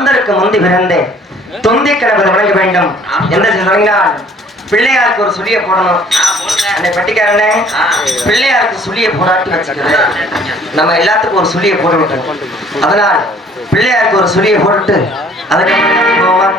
கந்தருக்கு முந்தி பிறந்தேன் தொந்தி கிடப்பதை வழங்க வேண்டும். எந்த தொடங்கினால் பிள்ளையாருக்கு ஒரு சுழிய போடணும். அந்த பட்டிக்காரனே பிள்ளையாருக்கு சுழிய போடாட்டி வச்சுக்கிறேன் நம்ம எல்லாத்துக்கும் ஒரு சுழிய போட விட்டோம் அதனால் பிள்ளையாருக்கு ஒரு சுழிய போட்டுட்டு அதுக்கு போவோம்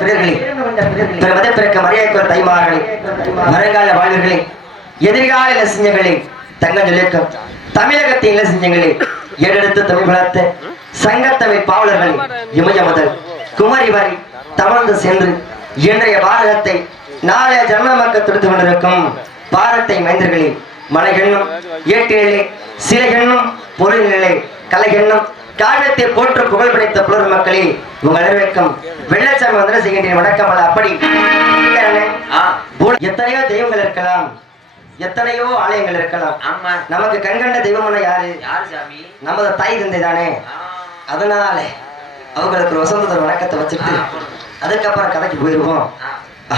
பிறர்களே பிறமத பிறக்க மரியாதைக்குரிய தைமார்களே வருங்கால வாழ்வர்களே எதிர்கால இலசிஞ்சங்களே தங்கம் சொல்லியிருக்கும் தமிழகத்தின் இலசிஞ்சங்களே எடுத்து தமிழ் வளர்த்த சங்கத்தமிழ் பாவலர்கள் இமய முதல் குமரி வரை தவழ்ந்து சென்று இன்றைய பாரதத்தை நாளைய ஜன்ம மக்கள் துடித்து கொண்டிருக்கும் பாரத்தை மைந்தர்களே மலை எண்ணும் நிலை சிலை எண்ணும் பொருள் நிலை கலை எண்ணம் காவியத்தை போற்று புகழ் படைத்த புலர் மக்களே உங்கள் அனைவருக்கும் வெள்ளச்சாமி வந்து செய்கின்றேன். வணக்கம். அல்ல அப்படி. எத்தனையோ தெய்வங்கள் இருக்கலாம். எத்தனையோ ஆலயங்கள் இருக்கலாம். ஆமா. நமக்கு கண்கண்ட தெய்வம்னா யாரு? யாரு சாமி? நமது தாய் தந்தை தானே அதனால அவங்களுக்கு ஒரு வசந்த வணக்கத்தை வச்சுட்டு அதுக்கப்புறம் கதைக்கு போயிருவோம். ஆ.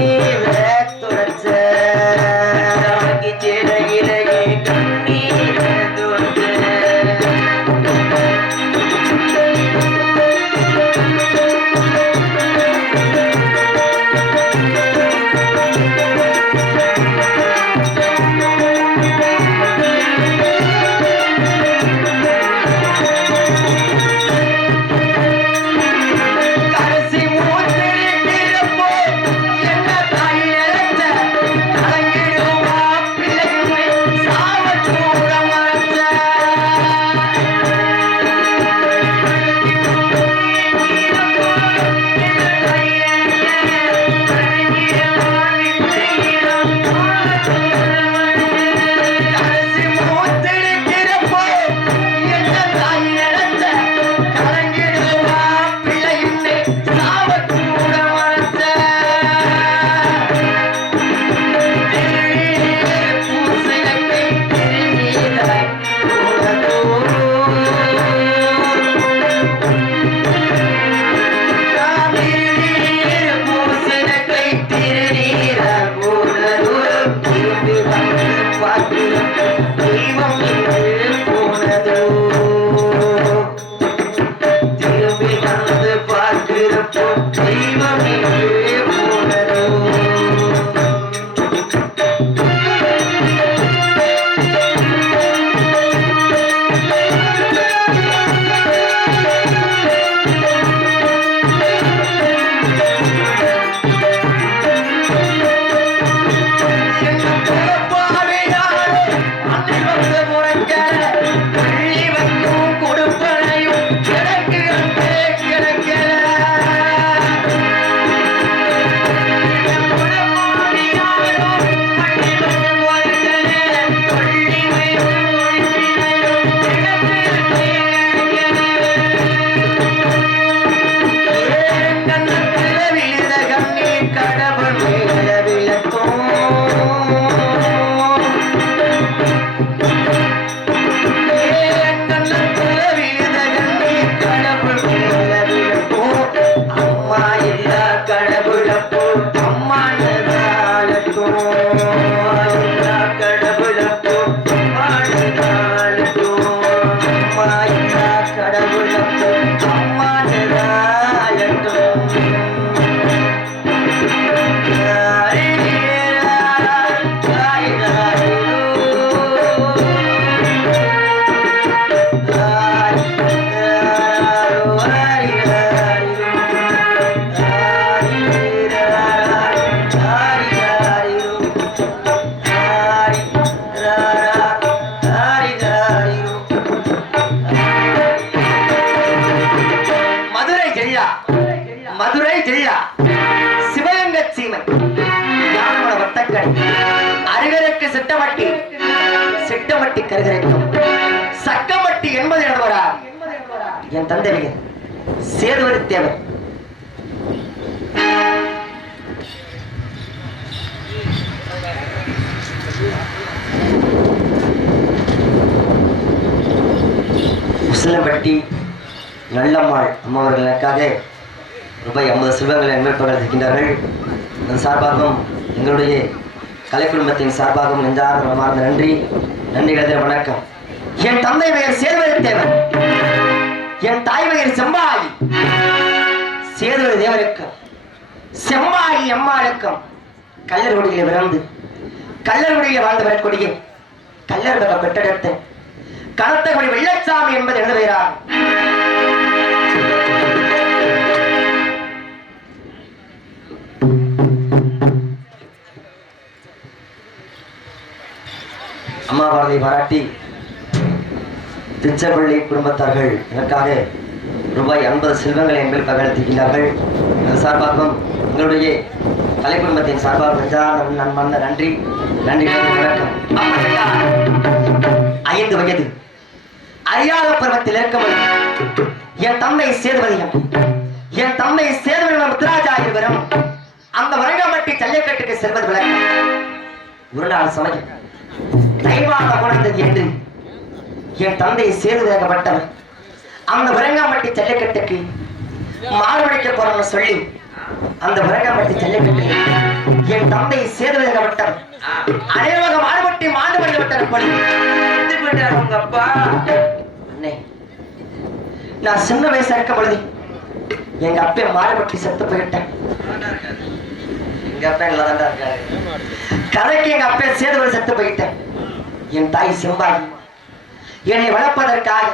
Yeah. dream. என் சேதுவரி தேவர் உசிலம்பட்டி நல்லம்மாள் அம்மாவர்களுக்காக ரூபாய் ஐம்பது செல்வங்களை அன்பளிப்பாக இருக்கின்றார்கள். அதன் சார்பாகவும் எங்களுடைய கலை குடும்பத்தின் சார்பாகவும் நெஞ்சார்ந்த நன்றி. நன்றி கலந்த வணக்கம். என் தந்தை பெயர் சேதுவதி தேவன் என் தாய் பெயர் செம்பாயி சேதுவதி தேவனுக்கும் செம்பாயி அம்மாளுக்கும் கல்லர்குடியில் பிறந்து கல்லர்குடியில் வாழ்ந்து வரக்கூடிய கல்லர் மக பெற்றெடுத்த கனத்தகுடி வெள்ளச்சாமி என்பது என்ன பெயராகும் அம்மா பாரதியை பாராட்டி. திச்சப்பள்ளி குடும்பத்தார்கள் எனக்காக ரூபாய் ஐம்பது செல்வங்களை எங்கள் பகிர்ந்திருக்கிறார்கள் அது சார்பாகவும் எங்களுடைய கலை குடும்பத்தின் சார்பாக பிரச்சாரம் நண்பந்த நன்றி. நன்றி வணக்கம். ஐந்து வயது. அறியாத பருவத்தில் இருக்கும்போது என் தந்தை சேதுபதியம் என் தந்தை சேதுபதியம் முத்துராஜா இருவரும் அந்த வரங்கம்பட்டி ஜல்லிக்கட்டுக்கு செல்வது விளக்கம். ஒரு நாள் சமயம் தைவான குணத்தது என்று என் தந்தை சேதுவேகப்பட்டவர் அந்த விரங்காம்பட்டி ஜல்லிக்கட்டுக்கு மாறுபடிக்க போறோம்னு சொல்லி அந்த விரங்காம்பட்டி ஜல்லிக்கட்டுக்கு என் தந்தை சேதுவேகப்பட்டவர் அநேக மாறுபட்டி மாண்டு பண்ணிவிட்டார் படி உங்க அப்பா? அண்ணே நான் சின்ன வயசா இருக்க பொழுது எங்க அப்பா மாறுபட்டி செத்து போயிட்டேன் எங்க அப்பா நல்லா இருக்காரு. கதைக்கு எங்க அப்பா சேதுபதி செத்து போயிட்டேன் என் தாய் செம்பாய் என்னை வளர்ப்பதற்காக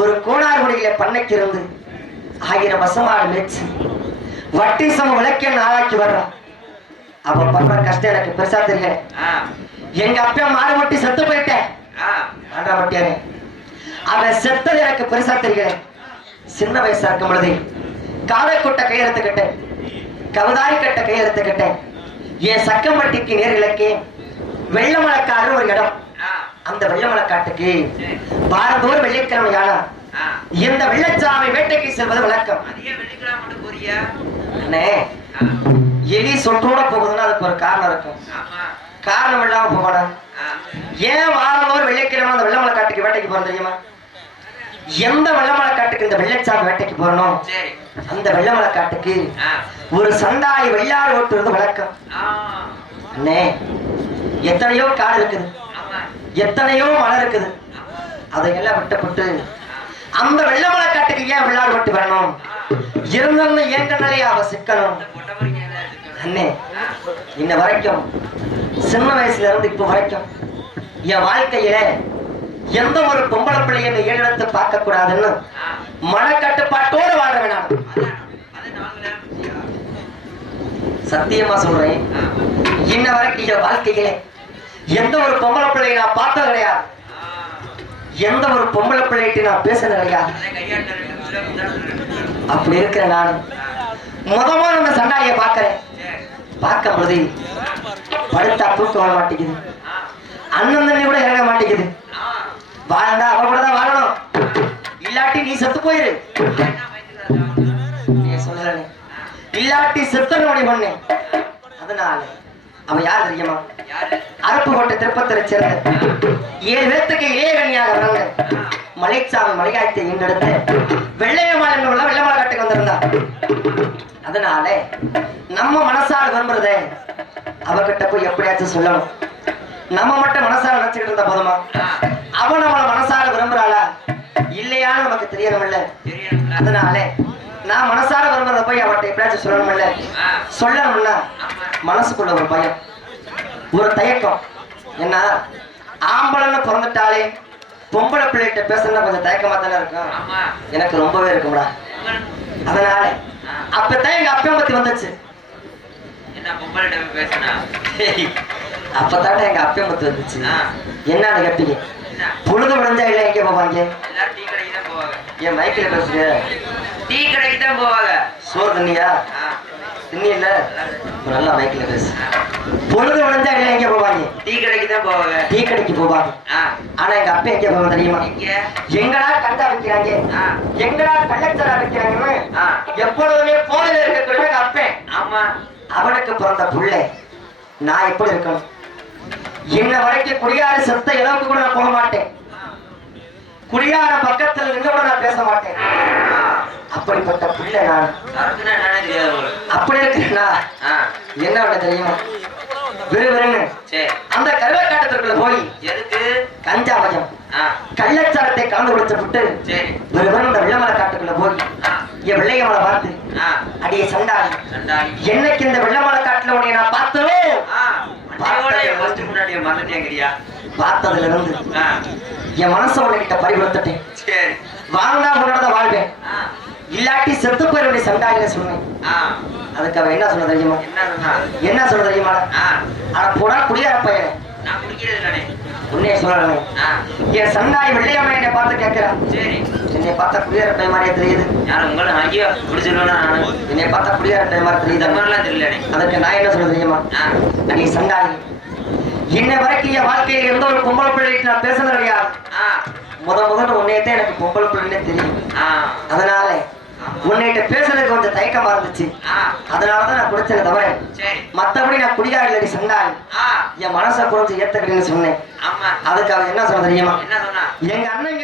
ஒரு கோணார்குடியில பண்ணைக்கு இருந்து ஆயிரம் பசமாடு மேய்ச்சி வட்டி சம விளக்கெண் ஆளாக்கி வர்றான் அவ பண்ற கஷ்டம் எனக்கு பெருசா தெரியல. எங்க அப்பா மாடு வட்டி செத்து போயிட்டேன் ஆண்டா வட்டியாரு. அவன் செத்தது எனக்கு பெருசா தெரியல. சின்ன வயசா இருக்கும் பொழுது காலைக்குட்ட கையெழுத்துக்கிட்டேன் கவதாரி கட்ட கையெழுத்துக்கிட்டேன் என் சக்கம்பட்டிக்கு நேர் இலக்கே வெள்ளமலைக்காடு ஒரு இடம். அந்த வெள்ளமலைக்காட்டுக்கு வாரந்தோறும் வெள்ளிக்கிழமை ஆனா இந்த வெள்ளச்சாமி வேட்டைக்கு செல்வது வழக்கம். எலி சொற்றோட போகுதுன்னா அதுக்கு ஒரு காரணம் இருக்கும். காரணம் இல்லாம போகணும். ஏன் வாரந்தோறும் வெள்ளிக்கிழமை அந்த வெள்ளமலை காட்டுக்கு வேட்டைக்கு போறோம் தெரியுமா? எந்த வெள்ளமலை காட்டுக்கு இந்த வெள்ளச்சாமி வேட்டைக்கு போறணும் அந்த வெள்ளமலை காட்டுக்கு ஒரு சண்டாளி வெள்ளாடு ஓட்டுறது வழக்கம். அண்ணே எத்தனையோ காடு இருக்குது. எத்தனையோ மலை இருக்குது. அதையெல்லாம் விட்டுப்பட்டு அந்த வெள்ளமலை காட்டுக்கு ஏன் வெள்ளாடு வரணும்? இருந்தன்னு ஏன் கண்ணாலே அவ சிக்கணும். அண்ணே இன்ன வரைக்கும் சின்ன வயசுல இருந்து இப்ப வரைக்கும் என் வாழ்க்கையில எந்த ஒரு பொம்பளை பிள்ளைய இந்த ஏழத்தை பார்க்க கூடாதுன்னு மனக்கட்டுப்பாட்டோட வாழ வேணாம் சத்தியமா சொல்றேன். இன்ன வரைக்கும் என் வாழ்க்கையில எந்த ஒரு பொம்பளை பிள்ளையை நான் பார்த்தது கிடையாது. எந்த ஒரு பொம்பளை பிள்ளைகிட்ட நான் பேசுனது கிடையாது. அப்படி இருக்கிற நான் முதமா நம்ம சண்டாய பார்க்கறேன். பார்க்க பார்க்கும் பொழுது படுத்தா தூக்கம் வர மாட்டேங்குது. அண்ணன் தண்ணி கூட இறங்க மாட்டேங்குது. வாழ்ந்தா அவ கூட தான் வாழணும். இல்லாட்டி நீ செத்து போயிரு. நீ சொல்லல இல்லாட்டி செத்தன முடி அதனால அவ யார் தெரியுமா? அருப்புக்கோட்டை திருப்பத்தரை சேர்ந்த ஏழு பேத்துக்கு இளைய கண்ணியாக மலைச்சாமி மலையாயத்தை ஈண்டெடுத்து வெள்ளையம்மாள் வெள்ளை மலை காட்டுக்கு வந்திருந்தான் அதனால நம்ம மனசால விரும்புறதே அவகிட்ட போய் எப்படியாச்சும் சொல்லணும். நம்ம மட்டும் மனசால நினைச்சுக்கிட்டு இருந்தா போதுமா? அவன் அவளை மனசால விரும்புறாளா? இல்லையான்னு நமக்கு தெரியணும்ல. அதனால நான் மனசார விரும்புறத போய் அவட்ட எப்படியாச்சும் சொல்லணும்ல? சொல்லணும்னா மனசுக்குள்ள ஒரு பயம். ஒரு தயக்கம். என்ன? ஆம்பளைன்னு பிறந்துட்டாலே பொம்பளை பிள்ளைகிட்ட பேசுறதுனா கொஞ்சம் தயக்கமா தானே இருக்கும்? எனக்கு ரொம்பவே இருக்கும்டா. அதனால அப்பதான் எங்க அப்பையும் பத்தி வந்துச்சு. அப்பதான்டா எங்க அப்பையும் பத்தி வந்துச்சு. என்னன்னு என்ன? பொழுது விழுந்தா இல்லை எங்க போவாங்க? என் மைக்கில் பேசுற டீ கடைக்கு தான் போவாங்க. சோறு தண்ணியா? தண்ணி இல்ல? நல்லா மைக்கில் பேசு பொழுது விழுந்தா இல்லை எங்க போவாங்க? டீ கடைக்கு தான் போவாங்க. டீ கடைக்கு போவாங்க. ஆனா எங்க அப்பா எங்க போவாங்க தெரியுமா? எங்கடா கண்டா வைக்கிறாங்க? எங்கடா கள்ளச்சரா வைக்கிறாங்கன்னு எப்பொழுதுமே போனில் இருக்கக்கூடிய எங்க அப்பேன். ஆமா. அவனுக்கு பிறந்த புள்ளை. நான் எப்படி இருக்கணும்? இன்ன வரைக்கும் குடியார செத்த இளவுக்கு கூட நான் போக மாட்டேன். குடியார பக்கத்துல நின்று கூட நான் பேச மாட்டேன். அப்படிப்பட்ட புள்ளை நான். அப்படி இருக்கிறேன்னா ஆ, என்ன பண்ண தெரியுமா? விறுவிறுன்னு அந்த கருவக்காட்டத்திற்குள்ள போய் எதுக்கு? கஞ்சாமயம் ஆ, கள்ளச்சாரத்தை கலந்து குடிச்சு விட்டு விறுவிறு இந்த வெள்ளமலை காட்டுக்குள்ள போய் என் வெள்ளையமலை பார்த்து அடியே சண்டாளி என்னைக்கு இந்த வெள்ளமலை காட்டுல உன்னை நான் first முன்னாடியே மறந்துட்டேங்கிறியா? பார்த்ததுல இருந்து என் மனசை உன்கிட்ட பறிகொடுத்துட்டேன் சரி. வாழ்ந்தா உன்னோட வாழ்வேன். இல்லாட்டி செத்து போயிருடைய சண்டாளின்னு சொன்னேன் ஆ, அதுக்கு அவன் என்ன சொன்ன தெரியுமா? என்ன சொன்னா? தெரியுமா? ஆனா போடா குடியார பையன். உன்னைய சொல்லணும் என் சண்டாய் வெள்ளையம்மா என்னை பார்த்து கேட்கிறான் சரி. என்னை பார்த்தா குடியார பையன் மாதிரியே தெரியுது. யாரும் உங்களை ஐயோ குடிச்சிருவேனா நானு? என்னை பார்த்தா குடியார பையன் மாதிரி தெரியுது? மாதிரிலாம் தெரியலனே. அதுக்கு நான் என்ன சொல்ல தெரியுமா? அடி சண்டாளி இன்ன வரைக்கும் என் வாழ்க்கையில் எந்த ஒரு பொம்பளை பிள்ளைகிட்ட நான் கிடையாது ஆ, முத முதல்ல உன்னையத்தான் எனக்கு பொம்பளை பிள்ளைன்னே தெரியும். அதனால உன்னைகிட்ட பேசுறதுக்கு கொஞ்சம் தயக்கமா இருந்துச்சு. அதனாலதான் நான் குடிச்சதை தவிர மத்தபடி நான் குடிகாரடி சண்டாளி. ஆ, என் மனசை குறைஞ்சு ஏத்துக்கிறேன்னு சொன்னேன். அதுக்கு அவன் என்ன சொல்ல தெரியுமா? என்ன சொன்னா? எங்க அண்ணன்